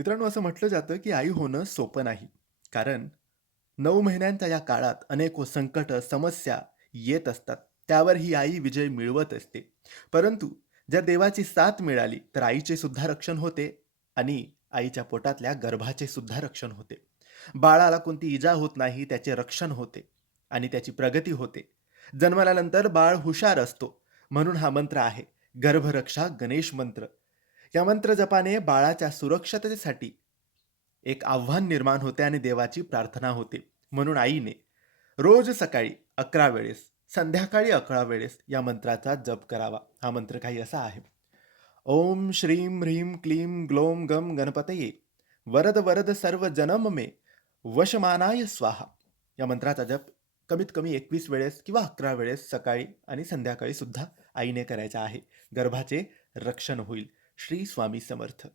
मित्रांनो, असं म्हटलं जातं, की आई होणं सोपं नाही. कारण 9 महिन्यांच्या या काळात अनेक संकटं, समस्या येत असतात. त्यावर ही आई विजय मिळवत असते. परंतु जर देवाची साथ मिळाली, तर आईचे सुद्धा रक्षण होते आणि आईच्या पोटातल्या गर्भाचे सुद्धा रक्षण होते. बाळाला कोणती इजा होत नाही, त्याचे रक्षण होते आणि त्याची प्रगती होते. जन्माल्यानंतर बाळ हुशार असतो. म्हणून हा मंत्र आहे, गर्भरक्षा गणेश मंत्र. या मंत्र जपाने बाळाच्या सुरक्षिततेसाठी एक आव्हान निर्माण होते आणि देवाची प्रार्थना होते. म्हणून आईने रोज सकाळी 11 वेळेस, संध्याकाळी 11 वेळेस या मंत्राचा जप करावा. हा मंत्र काही असा आहे. ओम श्रीं ह्रीं क्लीं ग्लौं गम गणपतये वरद वरद सर्व जनम मे वशमानाय स्वाहा. या मंत्राचा जप कमीत कमी 21 वेळेस किंवा 11 वेळेस सकाळी आणि संध्याकाळी सुद्धा आईने करायचा आहे. गर्भाचे रक्षण होईल. श्री स्वामी समर्थ.